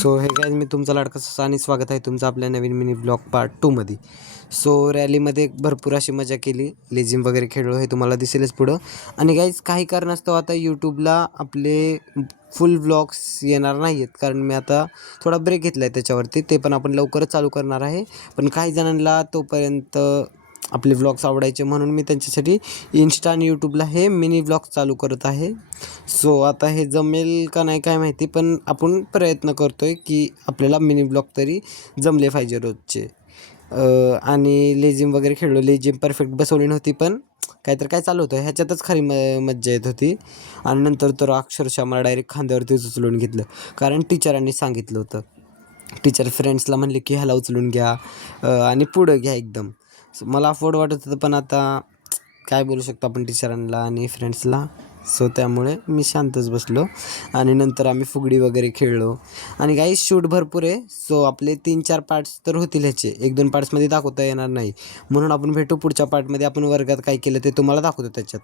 So हे guys, मी तुमचा लाडका ससा आणि स्वागत आहे तुमचं आपल्या नवीन मिनी ब्लॉग पार्ट 2मध्ये. सो रॅलीमध्ये भरपूर अशी मजा केली, लेझिम वगैरे खेळलो, हे तुम्हाला दिसेलच पुढं. आणि गाईज, काही कारणास्तव आता यूट्यूबला आपले फुल व्लॉग्स येणार नाही आहेत, कारण मी आता थोडा ब्रेक घेतला आहे त्याच्यावरती. ते पण आपण लवकरच चालू करणार आहे. पण काही जणांना तोपर्यंत आपले व्लॉग्स आवडायचे, म्हणून मी त्यांच्यासाठी इन्स्टा आणि यूट्यूबला हे मिनी व्लॉग चालू करत आहे. सो आता हे जमेल का नाही काय माहिती, पण आपण प्रयत्न करतो आहे की आपल्याला मिनी ब्लॉग तरी जमले पाहिजे रोजचे. आणि लेझिम वगैरे खेळलो, लेझिम परफेक्ट बसवली नव्हती, पण काहीतरी काय चालू होतं ह्याच्यातच खरी मज्जा येत होती. आणि नंतर तर अक्षरशः मला डायरेक्ट खांद्यावरतीच उचलून घेतलं, कारण टीचरांनी सांगितलं होतं. टीचर फ्रेंड्सला म्हणले की ह्याला उचलून घ्या आणि पुढं घ्या एकदम. मला अफोर्ड वाटत होतं, पण आता काय बोलू शकतो आपण टीचरांना आणि फ्रेंड्सला. सो त्यामुळे मी शांतच बसलो आणि नंतर आम्ही फुगडी वगैरे खेळलो. आणि काही शूट भरपूर आहे, सो आपले 3-4 पार्ट्स तर होतील ह्याचे. 1-2 पार्ट्समध्ये दाखवता येणार नाही, म्हणून आपण भेटू पुढच्या पार्टमध्ये. आपण वर्गात काय केलं ते तुम्हाला दाखवतो त्याच्यात.